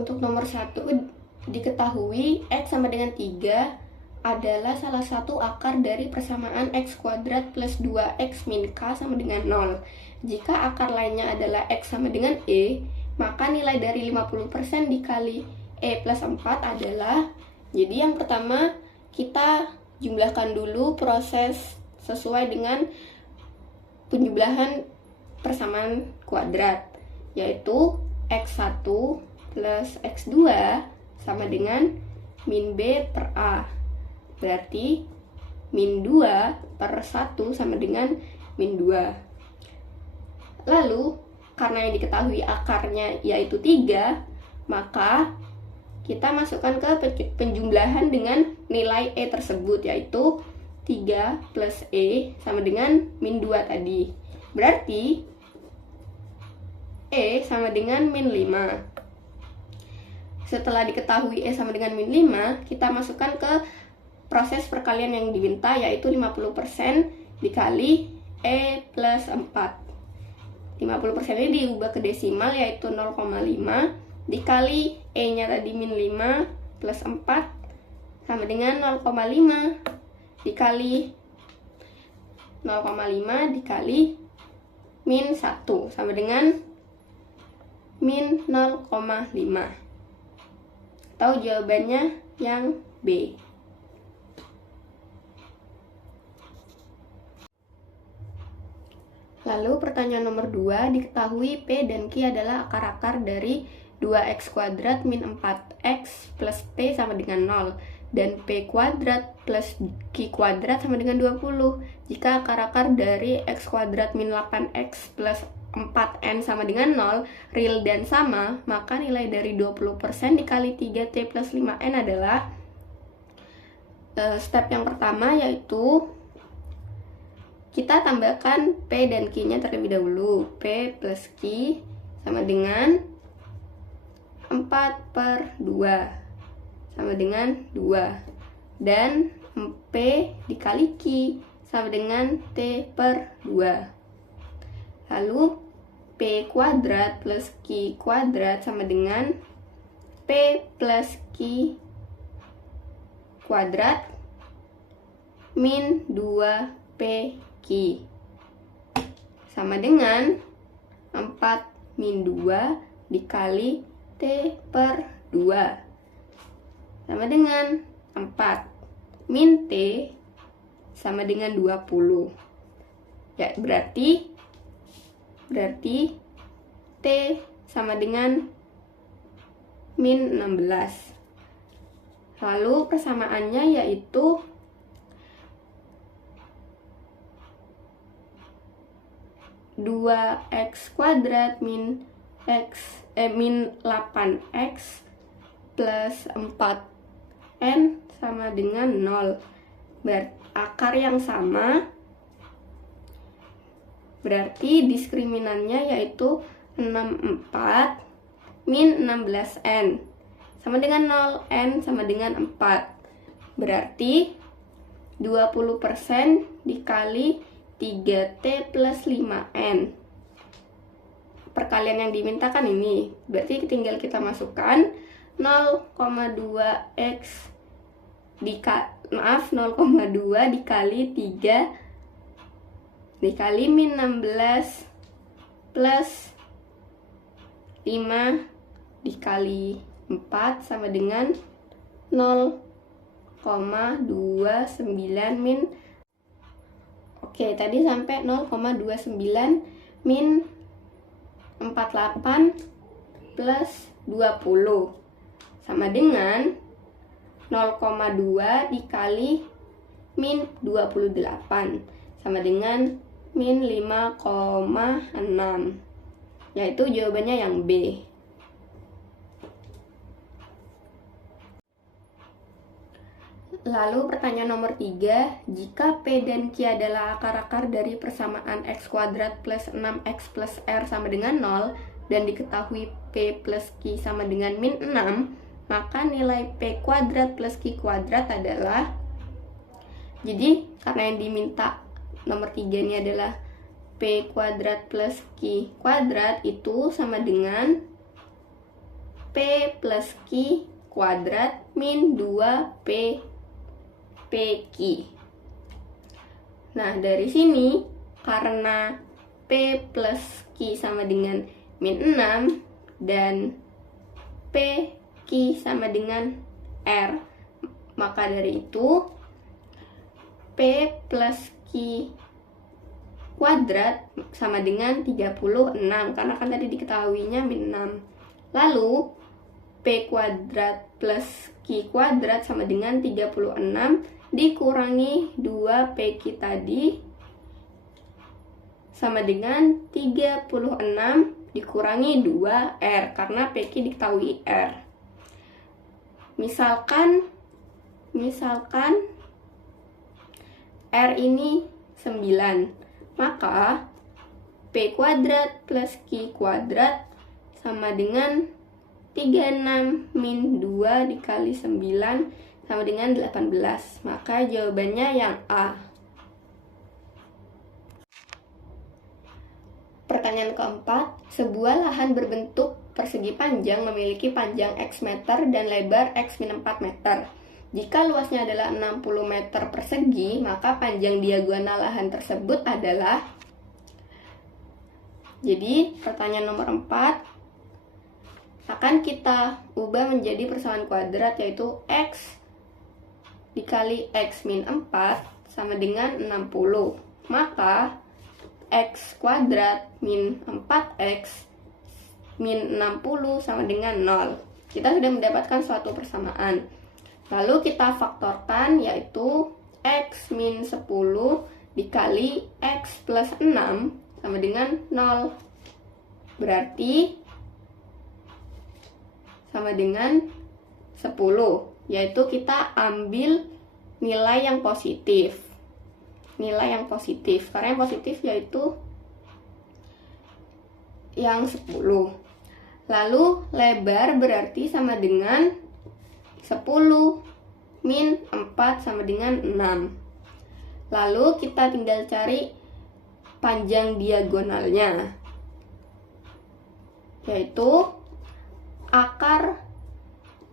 Untuk nomor 1, diketahui X sama dengan 3 adalah salah satu akar dari persamaan X kuadrat plus 2X min K sama dengan 0. Jika akar lainnya adalah X sama dengan E, maka nilai dari 50% dikali E plus 4 adalah, jadi yang pertama kita jumlahkan dulu proses sesuai dengan penjumlahan persamaan kuadrat, yaitu X1 plus X2 sama dengan min B per A. Berarti min 2 per 1 sama dengan min 2. Lalu, karena yang diketahui akarnya yaitu 3, maka kita masukkan ke penjumlahan dengan nilai E tersebut, yaitu 3 plus E sama dengan min 2 tadi. Berarti E sama dengan min 5. Setelah diketahui E sama dengan min 5, kita masukkan ke proses perkalian yang diminta, yaitu 50% dikali E plus 4. 50% ini diubah ke desimal, yaitu 0,5 dikali E nya tadi min 5 plus 4 sama dengan 0,5 dikali 0,5 dikali min 1 sama dengan min 0,5. Atau jawabannya yang B. Lalu pertanyaan nomor 2, diketahui P dan Q adalah akar-akar dari 2x kuadrat min 4x plus P sama dengan 0, dan P kuadrat plus Q kuadrat sama dengan 20. Jika akar-akar dari x kuadrat min 8x plus 4n sama dengan 0 real dan sama, maka nilai dari 20% dikali 3t plus 5n adalah, step yang pertama yaitu kita tambahkan P dan Q nya terlebih dahulu. P plus Q sama dengan 4 per 2 sama dengan 2, dan P dikali Q sama dengan T per 2. Lalu P kuadrat plus Q kuadrat sama dengan P plus Q kuadrat min 2P Q sama dengan 4 min 2 dikali T per 2 sama dengan 4 min T sama dengan 20. Ya, berarti T sama dengan min 16. Lalu persamaannya yaitu x kuadrat min 8x plus 4n sama dengan 0. Akar yang sama, berarti diskriminannya yaitu 64 min 16n sama dengan 0, n sama dengan 4. Berarti 20% dikali 3t plus 5n. Perkalian yang dimintakan ini, berarti tinggal kita masukkan 0,2x 0,2 dikali 3 dikali min 16 plus 5 dikali 4 sama dengan 0,29 min. Oke, tadi sampai 0,29 min 48 plus 20 sama dengan 0,2 dikali min 28 sama dengan min 5,6, yaitu jawabannya yang B. Lalu pertanyaan nomor 3, jika P dan Q adalah akar-akar dari persamaan x kuadrat plus 6x plus R sama dengan 0, dan diketahui P plus Q sama dengan min 6, maka nilai P kuadrat plus Q kuadrat adalah, jadi karena yang diminta nomor 3 ini adalah P kuadrat plus Q kuadrat, itu sama dengan P plus Q kuadrat min 2P PQ. Nah, dari sini karena P plus Q sama dengan min 6 dan PQ sama dengan R, maka dari itu P plus Q kuadrat sama dengan 36, karena kan tadi diketahuinya min 6. Lalu P kuadrat plus Q kuadrat sama dengan 36 dikurangi 2PQ tadi sama dengan 36 dikurangi 2R, karena PQ diketahui R. Misalkan R ini 9, maka P kuadrat plus Q kuadrat sama dengan 36 min 2 dikali 9 sama dengan 18. Maka jawabannya yang A. Pertanyaan keempat, sebuah lahan berbentuk persegi panjang memiliki panjang X meter dan lebar X-4 meter. Jika luasnya adalah 60 meter persegi, maka panjang diagonal lahan tersebut adalah. Jadi, pertanyaan nomor 4 akan kita ubah menjadi persamaan kuadrat, yaitu X dikali X-4 sama dengan 60. Maka X kuadrat min 4X min 60 sama dengan 0. Kita sudah mendapatkan suatu persamaan. Lalu kita faktorkan, yaitu X min 10 dikali X plus 6 sama dengan 0. Berarti sama dengan 10, yaitu kita ambil nilai yang positif. Nilai yang positif, karena yang positif yaitu yang 10. Lalu lebar berarti sama dengan 10 min 4 sama dengan 6. Lalu kita tinggal cari panjang diagonalnya, yaitu akar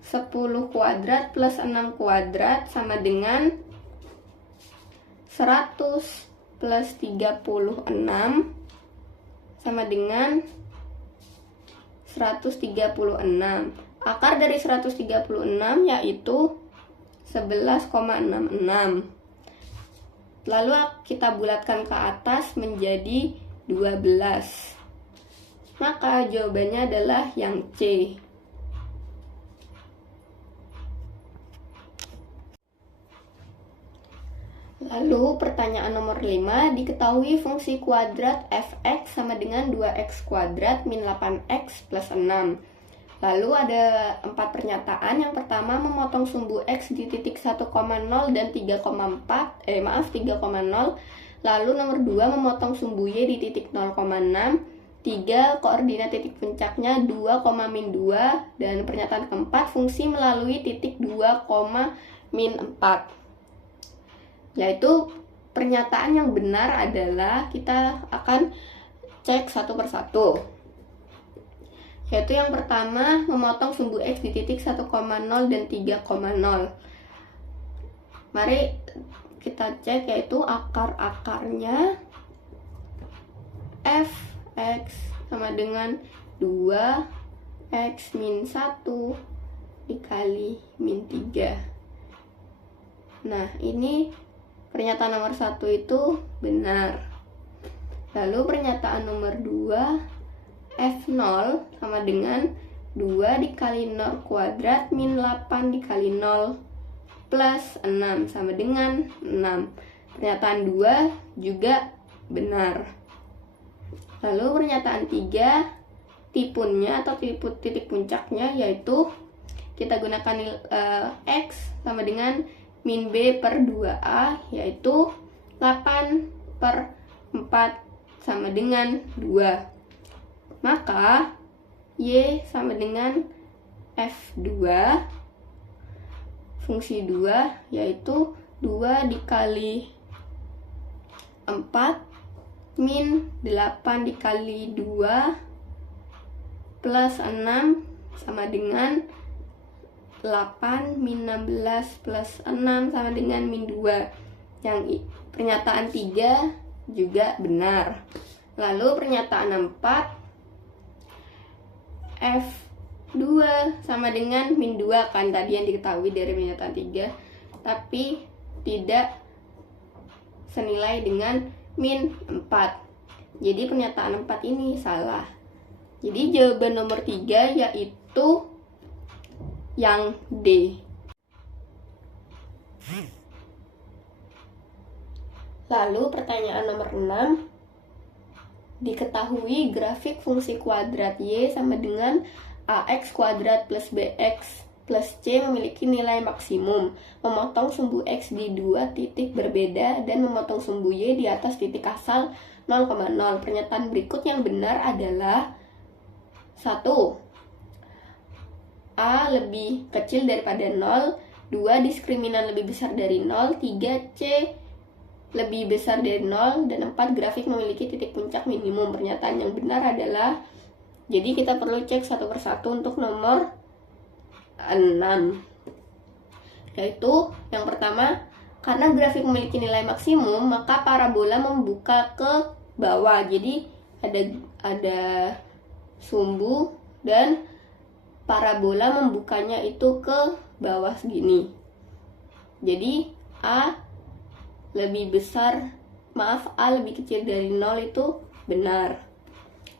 10 kuadrat plus 6 kuadrat sama dengan 100 plus 36 sama dengan 136. Akar dari 136 yaitu 11,66. Lalu kita bulatkan ke atas menjadi 12. Maka jawabannya adalah yang C. Lalu pertanyaan nomor 5, diketahui fungsi kuadrat fx sama dengan 2x kuadrat min 8x plus 6. Lalu ada 4 pernyataan. Yang pertama, memotong sumbu x di titik 1,0 dan 3,0. Lalu nomor 2, memotong sumbu y di titik 0,6. 3, koordinat titik puncaknya 2, min 2. Dan pernyataan keempat, fungsi melalui titik 2, min 4. Yaitu pernyataan yang benar adalah kita akan cek satu persatu. Yaitu yang pertama, memotong sumbu x di titik 1,0 dan 3,0. Mari kita cek, yaitu akar-akarnya fx sama dengan 2x min 1 dikali min 3. Nah, ini pernyataan nomor 1 itu benar. Lalu pernyataan nomor 2, F0 sama dengan 2 dikali 0 kuadrat min 8 dikali 0 plus 6 sama dengan 6. Pernyataan 2 juga benar. Lalu pernyataan 3, tipunnya atau titik puncaknya, yaitu kita gunakan X sama dengan min B per 2A, yaitu 8 per 4 sama dengan 2. Maka Y sama dengan F2, fungsi 2, yaitu 2 dikali 4 min 8 dikali 2 plus 6 sama dengan 8 min 16 plus 6 sama dengan min 2. Yang pernyataan 3 juga benar. Lalu pernyataan 4, F2 sama dengan min 2 kan tadi yang diketahui dari pernyataan 3, tapi tidak senilai dengan min 4. Jadi pernyataan 4 ini salah. Jadi jawaban nomor 3 yaitu yang D. Lalu pertanyaan nomor 6. Diketahui grafik fungsi kuadrat Y sama dengan AX kuadrat plus BX plus C memiliki nilai maksimum. Memotong sumbu X di 2 titik berbeda dan memotong sumbu Y di atas titik asal 0,0. Pernyataan berikut yang benar adalah 1. A lebih kecil daripada 0, 2. Diskriminan lebih besar dari 0, 3. C lebih besar dari 0, dan 4. Grafik memiliki titik puncak minimum. Pernyataan yang benar adalah, jadi kita perlu cek satu persatu untuk nomor 6, yaitu yang pertama, karena grafik memiliki nilai maksimum maka parabola membuka ke bawah. Jadi ada sumbu dan parabola membukanya itu ke bawah segini. Jadi A lebih kecil dari 0 itu benar.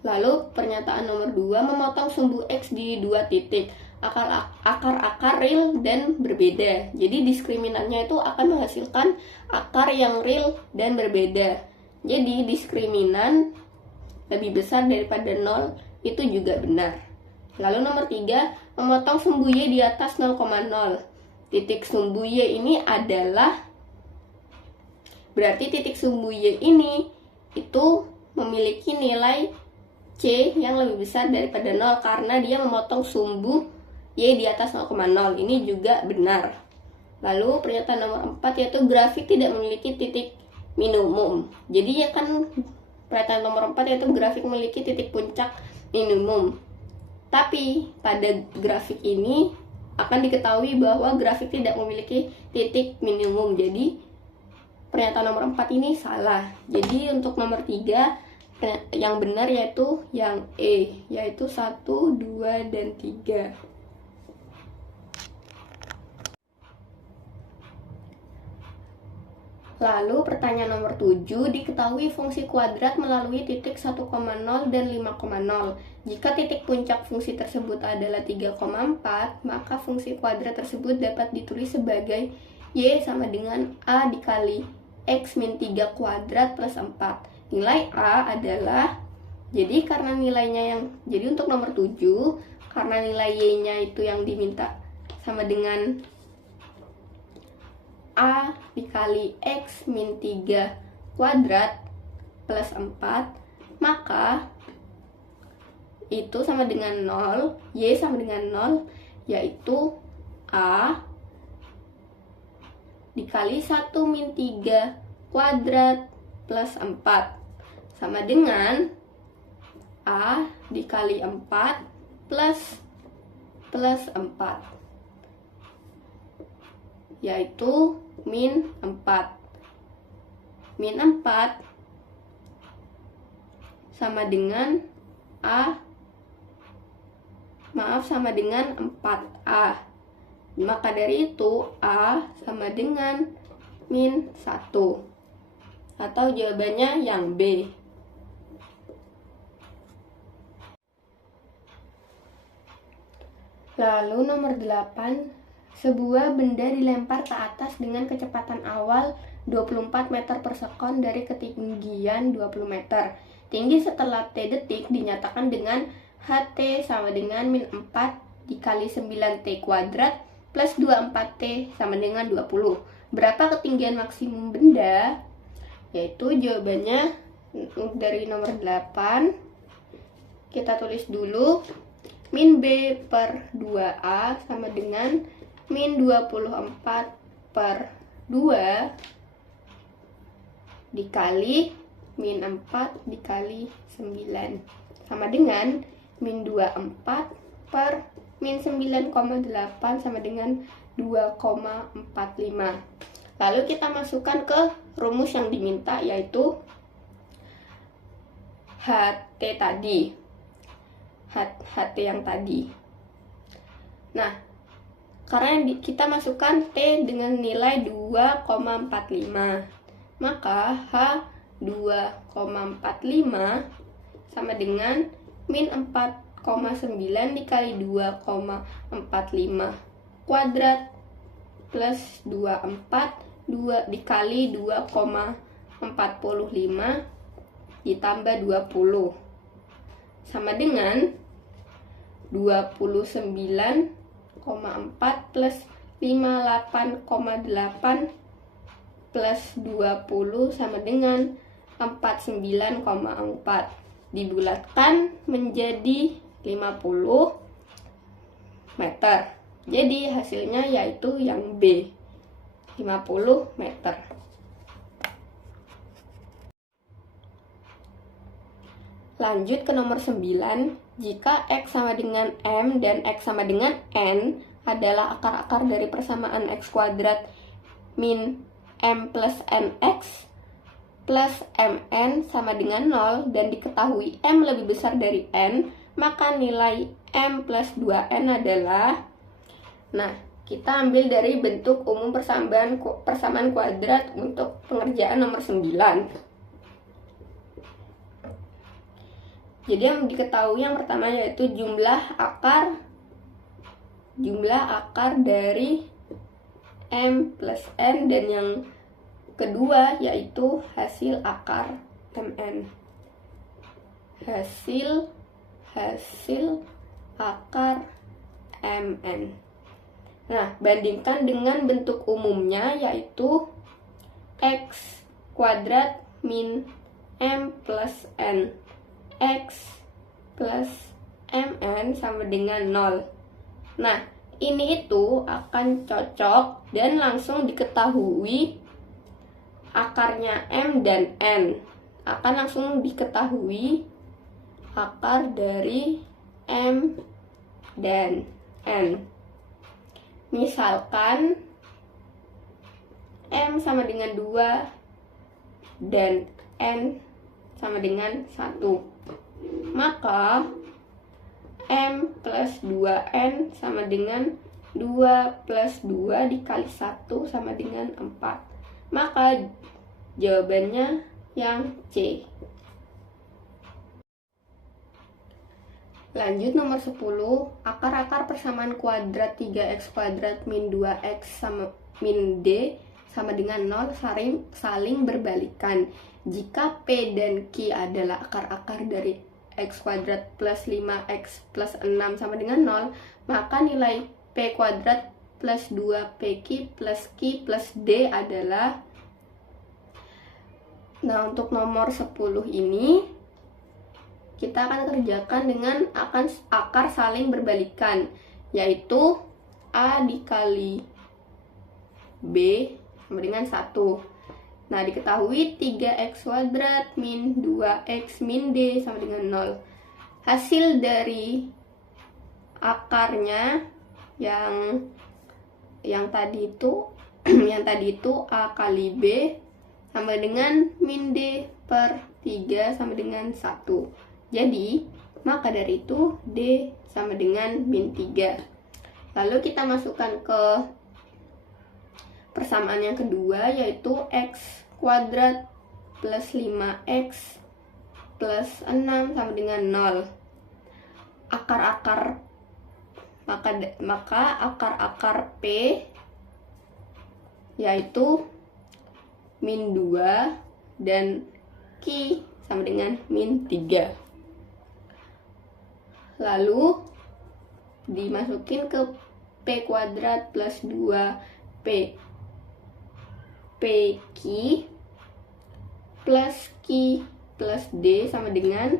Lalu pernyataan nomor 2, memotong sumbu X di 2 titik. Akar-akar real dan berbeda. Jadi diskriminannya itu akan menghasilkan akar yang real dan berbeda. Jadi diskriminan lebih besar daripada 0 itu juga benar. Lalu nomor 3, memotong sumbu Y di atas 0,0. Titik sumbu Y ini adalah, berarti titik sumbu Y ini itu memiliki nilai C yang lebih besar daripada 0 karena dia memotong sumbu Y di atas 0,0. Ini juga benar. Lalu pernyataan nomor 4 yaitu grafik tidak memiliki titik minimum. Jadi ya kan pernyataan nomor 4 yaitu grafik memiliki titik puncak minimum. Tapi pada grafik ini akan diketahui bahwa grafik tidak memiliki titik minimum. Jadi pernyataan nomor 4 ini salah. Jadi untuk nomor 3 yang benar yaitu yang E, yaitu 1, 2, dan 3. Lalu pertanyaan nomor 7, diketahui fungsi kuadrat melalui titik 1,0 dan 5,0. Jika titik puncak fungsi tersebut adalah 3,4, maka fungsi kuadrat tersebut dapat ditulis sebagai Y sama dengan A dikali X min 3 kuadrat plus 4. Nilai A adalah, jadi karena nilainya jadi untuk nomor 7, karena nilai Y-nya itu yang diminta sama dengan A dikali X min 3 kuadrat plus 4, maka itu sama dengan 0, Y sama dengan 0, yaitu A dikali 1 min 3 kuadrat plus 4 sama dengan A dikali 4 plus 4, yaitu min 4. Min 4 sama dengan sama dengan 4A. Maka dari itu A sama dengan min 1. Atau jawabannya yang B. Lalu nomor 8, sebuah benda dilempar ke atas dengan kecepatan awal 24 meter per sekon dari ketinggian 20 meter. Tinggi setelah T detik dinyatakan dengan HT sama dengan min 4 dikali 9T kuadrat plus 24T sama dengan 20. Berapa ketinggian maksimum benda? Yaitu jawabannya dari nomor 8. Kita tulis dulu. Min B per 2A sama dengan min 24 per 2 dikali min 4 dikali 9 sama dengan min 24 per min 9,8 sama dengan 2,45. Lalu kita masukkan ke rumus yang diminta, yaitu HT tadi. HT yang tadi. Nah, karena kita masukkan T dengan nilai 2,45, maka H 2,45 sama dengan min 4,9 dikali 2,45 kuadrat plus 2 dikali 2,45 ditambah 20 sama dengan 29,4 plus 58,8 plus 20 sama dengan 49,4. Dibulatkan menjadi 50 meter. Jadi hasilnya yaitu yang B, 50 meter. Lanjut ke nomor 9. Jika X sama dengan M dan X sama dengan N adalah akar-akar dari persamaan X kuadrat min M plus NX plus MN sama dengan 0 dan diketahui M lebih besar dari N, maka nilai M plus 2N adalah, nah, kita ambil dari bentuk umum persamaan kuadrat untuk pengerjaan nomor 9. Jadi yang diketahui yang pertama yaitu jumlah akar dari M plus N, dan yang kedua yaitu hasil akar MN. Hasil akar MN. Nah, bandingkan dengan bentuk umumnya yaitu X kuadrat min M plus N. X plus MN sama dengan 0. Nah, ini itu akan cocok dan langsung diketahui akarnya M dan N. Akan langsung diketahui akar dari M dan N. Misalkan M sama dengan 2 dan N sama dengan 1. Maka M plus 2N sama dengan 2 plus 2 dikali 1 sama dengan 4. Maka jawabannya yang C. Lanjut nomor 10. Akar-akar persamaan kuadrat 3x kuadrat min 2x sama min D sama dengan 0 saling berbalikan. Jika P dan Q adalah akar-akar dari x kuadrat plus 5x plus 6 sama dengan 0, maka nilai P kuadrat plus 2PQ plus Q plus D adalah, nah, untuk nomor 10 ini kita akan kerjakan dengan akar saling berbalikan, yaitu A dikali B sama dengan 1. Nah, diketahui 3x kuadrat min 2x min D sama dengan 0. Hasil dari akarnya yang tadi itu A kali B sama dengan min D per 3 sama dengan 1. Jadi, maka dari itu D sama dengan min 3. Lalu kita masukkan ke persamaan yang kedua, yaitu x kuadrat plus 5x plus 6 sama dengan 0. Maka akar-akar P yaitu min 2 dan Q sama dengan min 3. Lalu dimasukin ke P kuadrat plus 2P PQ plus Q plus D sama dengan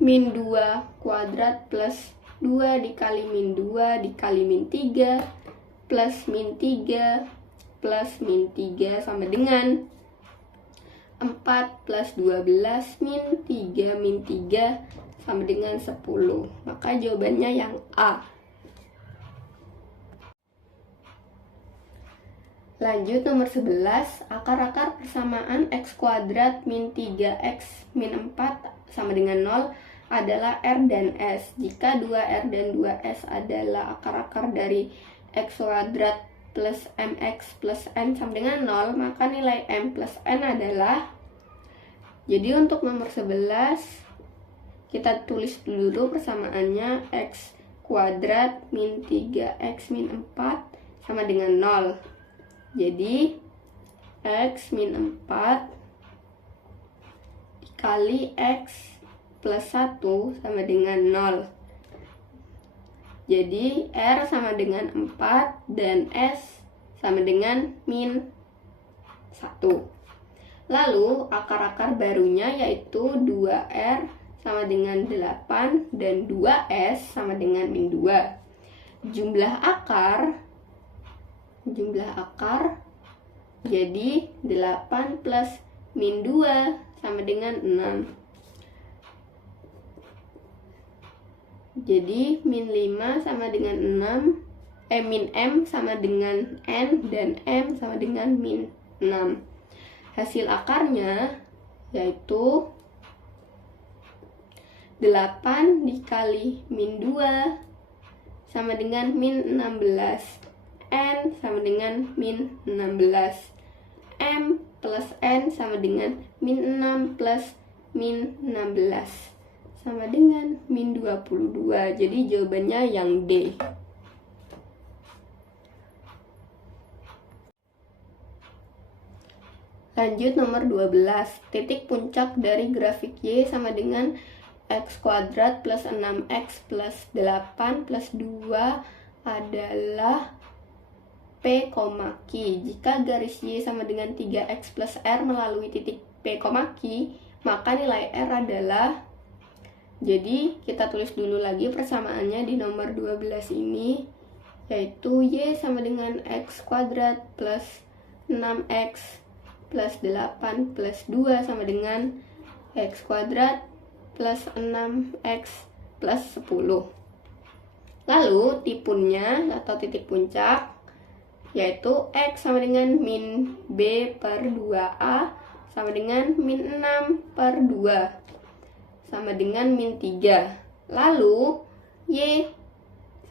min 2 kuadrat plus 2 dikali min 2 dikali min 3 plus min 3 plus min 3 sama dengan 4 plus 12 min 3 min 3 sama dengan 10. Maka jawabannya yang A, Lanjut nomor 11, akar-akar persamaan x kuadrat min 3x min 4 sama dengan 0 adalah R dan S. Jika 2R dan 2S adalah akar-akar dari x kuadrat plus mx plus n sama dengan 0, maka nilai m plus n adalah, jadi untuk nomor 11 kita tulis dulu persamaannya, x kuadrat min 3x min 4 sama dengan 0. Jadi x min 4 dikali x plus 1 sama dengan 0. Jadi R sama dengan 4 dan S sama dengan min 1. Lalu akar-akar barunya yaitu 2R sama dengan 8 dan 2S sama dengan min 2. Jumlah akar jadi 8 plus min 2 sama dengan 6. Jadi min 5 sama dengan 6, min m sama dengan n, dan m sama dengan min 6. Hasil akarnya yaitu 8 dikali min 2 sama dengan min 16. N sama dengan min 16. M plus N sama dengan min 6 plus min 16 sama dengan min 22. Jadi jawabannya yang D. Lanjut nomor 12. Titik puncak dari grafik Y sama dengan x kuadrat plus 6x plus 8 plus 2 adalah P, Q. Jika garis Y sama dengan 3x plus R melalui titik P, Q, maka nilai R adalah, jadi kita tulis dulu lagi persamaannya di nomor 12 ini, yaitu Y sama dengan x kuadrat plus 6x plus 8 plus 2 sama dengan x kuadrat plus 6x plus 10. Lalu tipunnya atau titik puncak yaitu x sama dengan min b per 2a sama dengan min 6 per 2 sama dengan min 3. Lalu y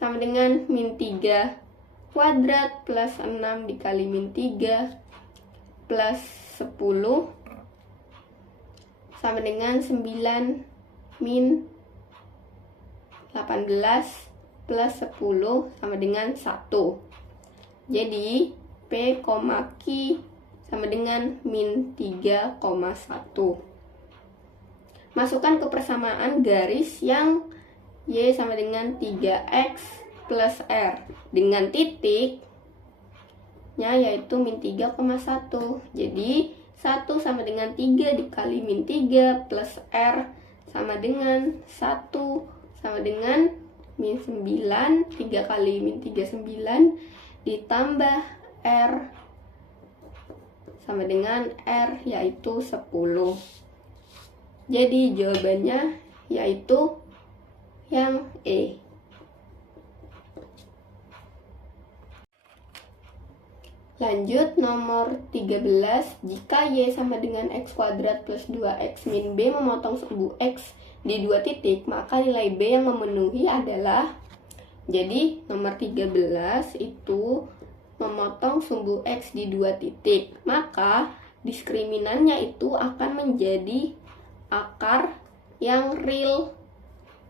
sama dengan min 3 kuadrat plus 6 dikali min 3 plus 10 sama dengan 9 min 18 plus 10 sama dengan 1. Jadi P, Q sama dengan min 3,1. Masukkan ke persamaan garis yang Y sama dengan 3X plus R dengan titiknya yaitu min 3,1. Jadi 1 sama dengan 3 dikali min 3 plus R sama dengan 1 sama dengan min 9. 3 kali min 3 9 ditambah R sama dengan R yaitu 10. Jadi jawabannya yaitu yang E. Lanjut nomor 13, jika Y sama dengan x kuadrat plus 2x min B memotong sumbu X di 2 titik, maka nilai B yang memenuhi adalah, jadi nomor 13 itu memotong sumbu X di 2 titik, maka diskriminannya itu akan menjadi akar yang real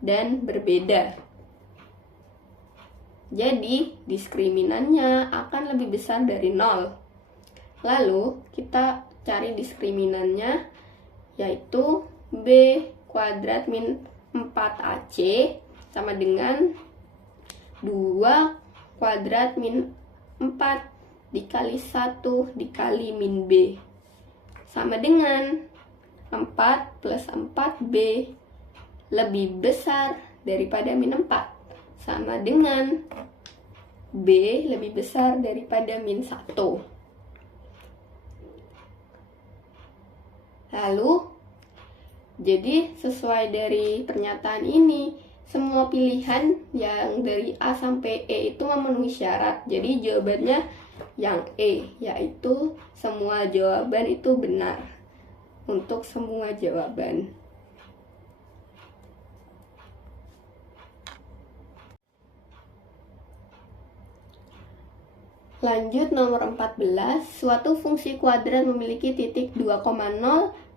dan berbeda. Jadi diskriminannya akan lebih besar dari 0. Lalu kita cari diskriminannya yaitu B kuadrat min 4AC sama dengan 2 kuadrat min 4 dikali 1 dikali min B sama dengan 4 plus 4B lebih besar daripada min 4 sama dengan B lebih besar daripada min 1. Lalu jadi sesuai dari pernyataan ini, semua pilihan yang dari A sampai E itu memenuhi syarat. Jadi jawabannya yang E, yaitu semua jawaban itu benar untuk semua jawaban. Lanjut nomor 14, suatu fungsi kuadrat memiliki titik 2,0,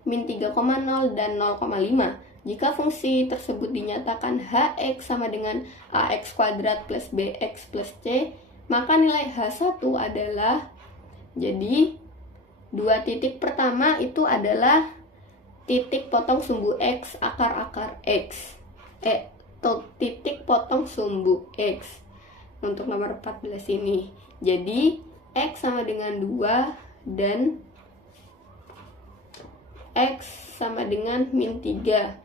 min 3,0, dan 0,5. Jika fungsi tersebut dinyatakan hx sama dengan ax kuadrat plus bx plus c, maka nilai h1 adalah, jadi dua titik pertama itu adalah titik potong sumbu x akar-akar x, titik potong sumbu x untuk nomor 14 ini. Jadi x sama dengan 2 dan x sama dengan min 3.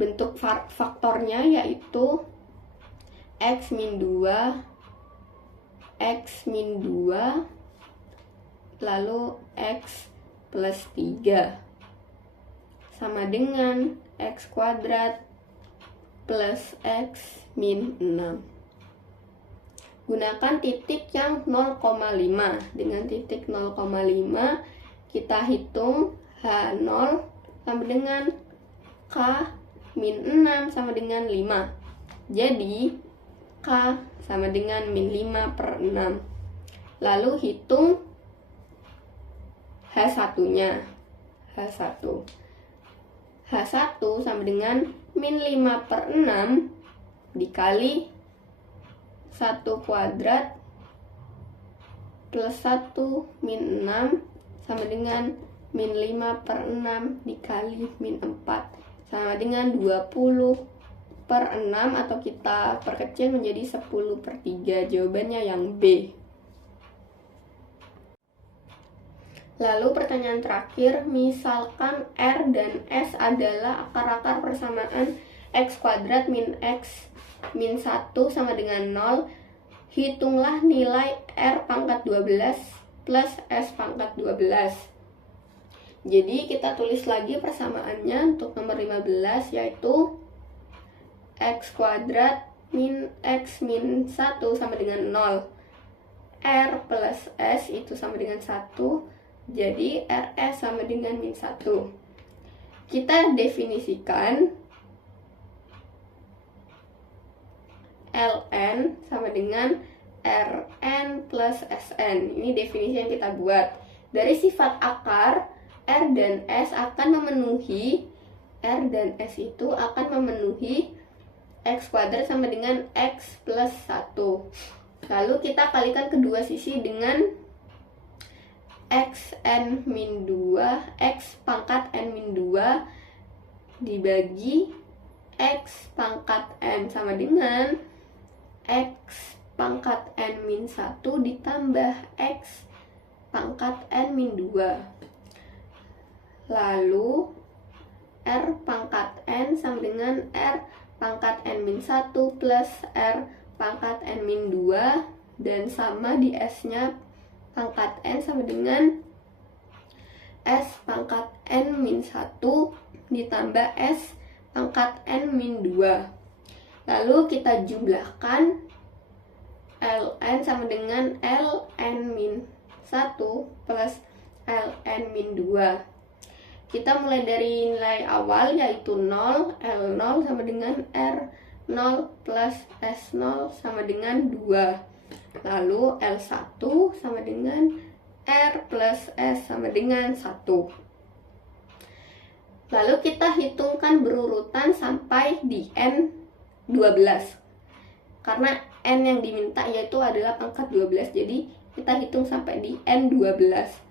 Bentuk faktornya yaitu x min 2, x min 2, lalu x plus 3 sama dengan x kuadrat plus x min 6. Gunakan titik yang 0,5. Dengan titik 0,5 kita hitung H0 sama dengan K min 6 sama dengan 5. Jadi K sama dengan min 5 per 6. Lalu hitung H1-nya. H1 sama dengan min 5 per 6 dikali 1 kuadrat plus 1 min 6 sama dengan min 5 per 6 dikali min 4 sama dengan 20 per 6, atau kita perkecil menjadi 10 per 3. Jawabannya yang B. Lalu pertanyaan terakhir, misalkan R dan S adalah akar-akar persamaan x kuadrat min x min 1 sama dengan 0. Hitunglah nilai R pangkat 12 plus S pangkat 12. Jadi kita tulis lagi persamaannya untuk nomor 15, yaitu x kuadrat min x min 1 sama dengan 0. R plus S itu sama dengan 1. Jadi RS sama dengan min 1. Kita definisikan ln sama dengan Rn plus Sn. Ini definisi yang kita buat. Dari sifat akar, R dan S itu akan memenuhi x kuadrat sama dengan x plus 1. Lalu kita kalikan kedua sisi dengan xn min 2, x pangkat n min 2 dibagi x pangkat n sama dengan x pangkat n min 1 ditambah x pangkat n min 2. Lalu R pangkat N sama dengan R pangkat N min 1 plus R pangkat N min 2, dan sama di S-nya pangkat N sama dengan S pangkat N min 1 ditambah S pangkat N min 2. Lalu kita jumlahkan ln sama dengan ln min 1 plus ln min 2. Kita mulai dari nilai awal yaitu 0, L0 sama dengan R0 plus S0 sama dengan 2. Lalu L1 sama dengan R plus S sama dengan 1. Lalu kita hitungkan berurutan sampai di N12. Karena N yang diminta yaitu adalah pangkat 12, jadi kita hitung sampai di N12.